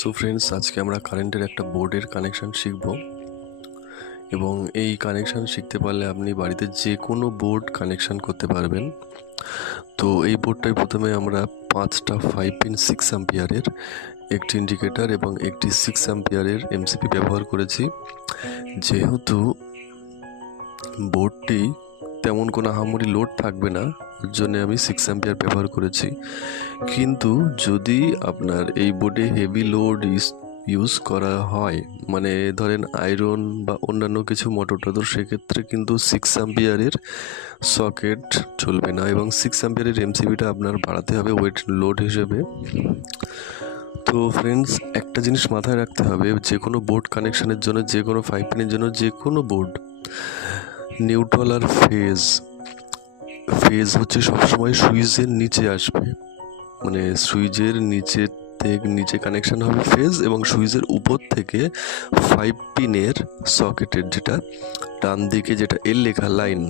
So friends, আজকে আমরা কারেন্টের একটা বোর্ডের কানেকশান শিখব এবং এই কানেকশান শিখতে পারলে আপনি বাড়িতে যে কোনো বোর্ড কানেকশান করতে পারবেন। তো এই বোর্ডটায় প্রথমে আমরা 5টা 5 পিন 6 অ্যাম্পিয়ারের একটি ইন্ডিকেটর এবং একটি 6 অ্যাম্পিয়ারের এমসিপি ব্যবহার করেছি। যেহেতু বোর্ডটি তেমন কোনো আহামরি লোড থাকবে না, ওর জন্য আমি 6 অ্যাম্পিয়ার ব্যবহার করেছি। কিন্তু যদি আপনার এই বোর্ডে হেভি লোড ইউজ করা হয়, মানে ধরেন আয়রন বা অন্যান্য কিছু মোটর টোটর, সেক্ষেত্রে কিন্তু 6 অ্যাম্পিয়ারের সকেট চলবে না এবং 6 অ্যাম্পিয়ারের এমসিবিটা আপনার বাড়াতে হবে ওয়েট লোড হিসেবে। তো ফ্রেন্ডস, একটা জিনিস মাথায় রাখতে হবে, যে কোনো বোর্ড কানেকশানের জন্য, যে কোনো 5 পিনের জন্য, যে কোনো বোর্ড, নিউট্রাল আর ফেজ হচ্ছে সবসময় সুইচের নিচে আসবে, মানে সুইচের নিচে কানেকশন হবে ফেজ, এবং সুইচের উপর থেকে 5 পিনের সকেটের যেটা ডান দিকে যেটা এল লেখা লাইন,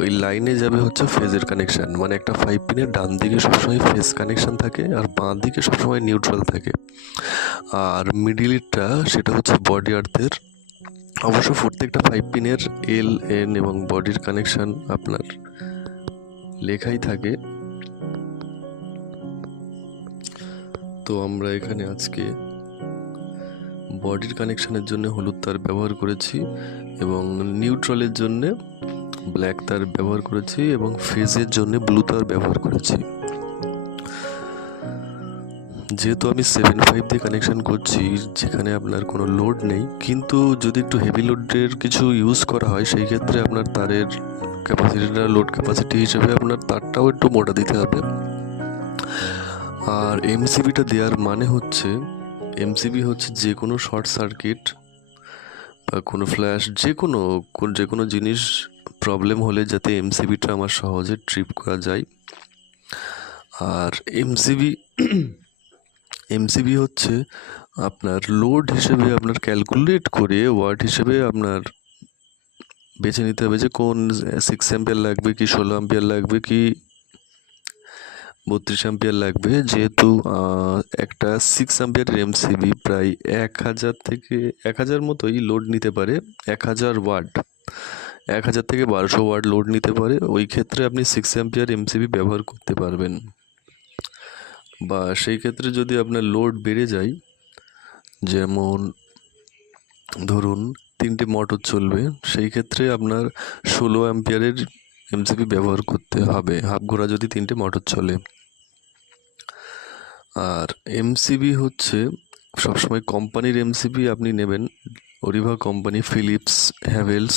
ওই লাইনে যাবে হচ্ছে ফেজের কানেকশন। মানে একটা 5 পিনের ডান দিকে সবসময় ফেজ কানেকশন থাকে আর বাঁ দিকে সবসময় নিউট্রাল থাকে। আর মিডিলটা সেটা হচ্ছে বডি আর্থের। অবশ্য প্রত্যেকটা 5 পিনের এল, এন এবং বডির কানেকশন আপনার লেখাই থাকে। তো আমরা এখানে আজকে বডির কানেকশানের জন্য হলুদ তার ব্যবহার করেছি এবং নিউট্রালের জন্য ব্ল্যাক তার ব্যবহার করেছি এবং ফেজের জন্য ব্লু তার ব্যবহার করেছি। যেহেতু আমি 7.5 দিয়ে কানেকশান করছি, যেখানে আপনার কোনো লোড নেই, কিন্তু যদি একটু হেভি লোডের কিছু ইউজ করা হয়, সেই ক্ষেত্রে আপনার তারের ক্যাপাসিটিটা লোড ক্যাপাসিটি হিসেবে আপনার তারটাও একটু মোটা দিতে হবে। আর এমসিবিটা দেওয়ার মানে হচ্ছে, এমসিবি হচ্ছে যে কোনো শর্ট সার্কিট বা কোনো ফ্ল্যাশ, যে কোনো জিনিস প্রবলেম হলে যাতে এমসিবিটা আমার সহজে ট্রিপ করা যায়। আর এমসিবি হচ্ছে আপনার লোড হিসেবে আপনার ক্যালকুলেট করে ওয়াট হিসেবে আপনার বেছে নিতে হবে যে কোন 6 অ্যাম্পিয়ার লাগবে কি 16 অ্যাম্পিয়ার লাগবে কি 32 অ্যাম্পিয়ার লাগবে। যেহেতু একটা 6 অ্যাম্পিয়ারের এমসিবি প্রায় 1000 মতোই লোড নিতে পারে, 1000 ওয়াট, 1000 থেকে 1200 ওয়াট লোড নিতে পারে। ওই ক্ষেত্রে আপনি 6 অ্যাম্পিয়ার এমসিবি ব্যবহার করতে পারবেন। বা সেই ক্ষেত্রে যদি আপনার লোড বেড়ে যায়, যেমন ধরুন 3টে মোটর চলবে, সেই ক্ষেত্রে আপনার 16 অ্যাম্পিয়ারের এমসিবি ব্যবহার করতে হবে, হাফ ঘোড়া যদি 3টে মোটর চলে। আর এমসিবি হচ্ছে সবসময় কোম্পানির এমসিবি আপনি নেবেন, অরিভা company, Philips, Havells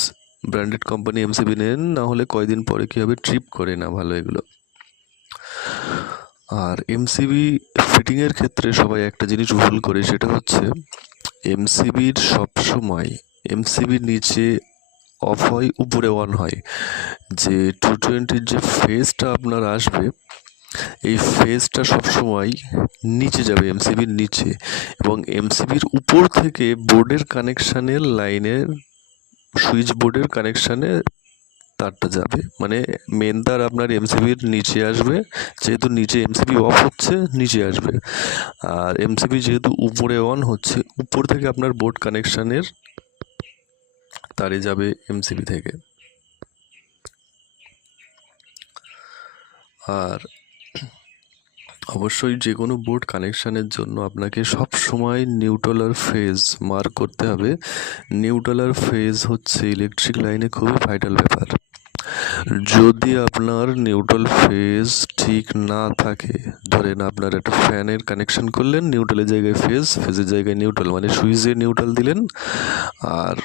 branded company MCB নেন, না হলে কয়দিন পরে কী হবে, ট্রিপ করে না ভালো এগুলো। আর এমসিবি ফিটিংয়ের ক্ষেত্রে সবাই একটা জিনিস ভুল করে, সেটা হচ্ছে এমসিবির সবসময় এমসিবির নিচে অফ হয়, উপরে অন হয়। যে 220-র যে ফেজটা আপনার আসবে, এই ফেজটা সবসময় নিচে যাবে, এমসিবির নিচে, এবং এমসিবির উপর থেকে বোর্ডের কানেকশানের লাইনের, সুইচ বোর্ডের কানেকশানে তারটা যাবে, মানে মেন তার আপনার এমসিবির নিচে আসবে। যেহেতু নিচে এমসিবি অফ হচ্ছে, নিচে আসবে। আর এমসিবি যেহেতু উপরে অন হচ্ছে, উপর থেকে আপনার বোর্ড কানেকশানের তারে যাবে এমসিবি থেকে। আর অবশ্যই যে কোনো বোর্ড কানেকশানের জন্য আপনাকে সব সময় নিউট্রাল আর ফেজ মার্ক করতে হবে। নিউট্রাল আর ফেজ হচ্ছে ইলেকট্রিক লাইনে খুবই ভাইটাল ব্যাপার। যদি আপনার নিউট্রাল ফেজ ঠিক না থাকে, ধরেন আপনার একটা ফ্যানের কানেকশন করলেন, নিউট্রালের জায়গায় ফেজ, ফেজের জায়গায় নিউট্রাল, মানে সুইচে নিউট্রাল দিলেন আর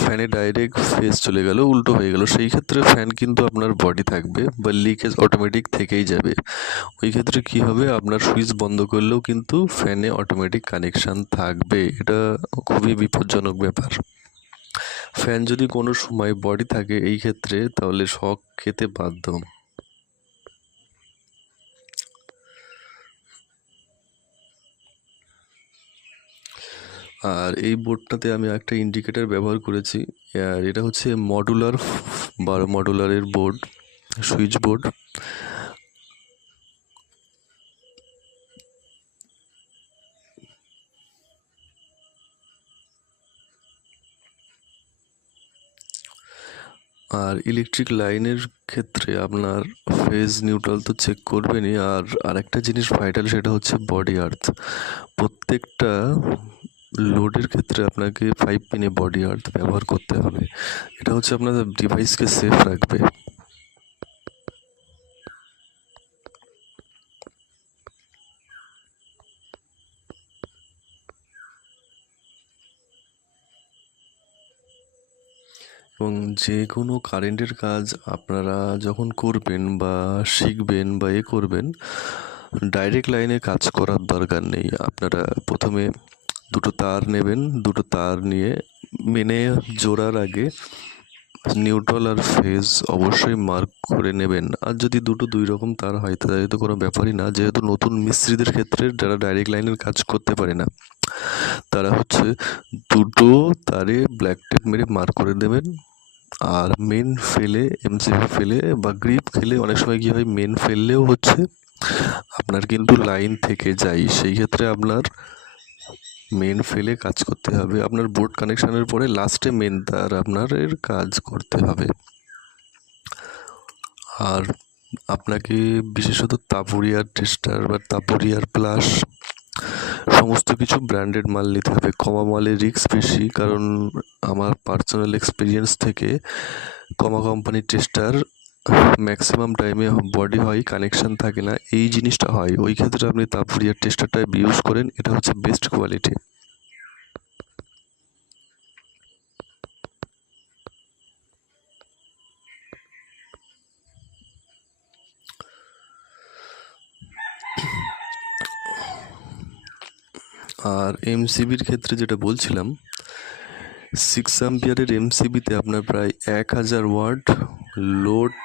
ফ্যানে ডাইরেক্ট ফেজ চলে গেল, উল্টো হয়ে গেল, সেই ক্ষেত্রে ফ্যান কিন্তু আপনার বডি থাকবে বা লিকেজ অটোমেটিক থেকেই যাবে। ওই ক্ষেত্রে কি হবে, আপনার সুইচ বন্ধ করলেও কিন্তু ফ্যানে অটোমেটিক কানেকশান থাকবে। এটা খুবই বিপজ্জনক ব্যাপার। ফ্যান যদি কোনো সময় বডি থাকে এই ক্ষেত্রে, তাহলে শক খেতে বাধ্য। আর এই বোর্ডটাতে আমি একটা ইন্ডিকেটর ব্যবহার করেছি, আর এটা হচ্ছে মডুলার 12 মডুলারের বোর্ড, সুইচ বোর্ড। আর ইলেকট্রিক লাইনের ক্ষেত্রে আপনার ফেজ নিউট্রাল তো চেক করবেনই, আর আরেকটা জিনিস ভাইটাল, সেটা হচ্ছে বডি আর্থ। প্রত্যেকটা লোডের ক্ষেত্রে আপনাকে 5 পিনে বডি আর্থ ব্যবহার করতে হবে। এটা হচ্ছে আপনাদের ডিভাইসকে সেফ রাখবে। এবং যে কোনো কারেন্টের কাজ আপনারা যখন করবেন বা শিখবেন বা করবেন, ডাইরেক্ট লাইনে কাজ করার দরকার নেই। আপনারা প্রথমে দুটো তার নেবেন, দুটো তার নিয়ে মেনে জোড়ার আগে নিউট্রাল আর ফেজ অবশ্যই মার্ক করে নেবেন। আর যদি দুটো দুই রকম তার হয় তাহলে তো কোনো ব্যাপারই না, যেহেতু নতুন মিস্ত্রিদের ক্ষেত্রে যারা ডাইরেক্ট লাইনের কাজ করতে পারে না, তারা হচ্ছে দুটো তারে ব্ল্যাক টেপ মেরে মার্ক করে দেবেন। আর মেন ফেলে, এমসিবি ফেলে বা গ্রিপ খেলে অনেক সময় কী হয়, মেন ফেললেও হচ্ছে আপনার কিন্তু লাইন থেকে যায়। সেই ক্ষেত্রে আপনার মেন ফেলে কাজ করতে হবে। আপনার বোর্ড কানেকশানের পরে লাস্টে মেন তার আপনার এর কাজ করতে হবে। আর আপনাকে বিশেষত তাপুরিয়ার টেস্টার বা তাপুরিয়ার প্লাস সমস্ত কিছু ব্র্যান্ডেড মাল নিতে হবে। কমা মালে রিস্ক বেশি, কারণ আমার পার্সোনাল এক্সপিরিয়েন্স থেকে কমা কোম্পানির টেস্টার ম্যাক্সিমাম টাইমে বডি হয়, কানেকশান থাকে না, এই জিনিসটা হয়। ওই ক্ষেত্রে আপনি তাপুরিয়ার টেস্টারটা ইউজ করেন, এটা হচ্ছে বেস্ট কোয়ালিটি। আর এমসিবির ক্ষেত্রে যেটা বলছিলাম, 6 অ্যাম্পিয়ারের এমসিবিতে আপনার প্রায় 1000 ওয়াট লোড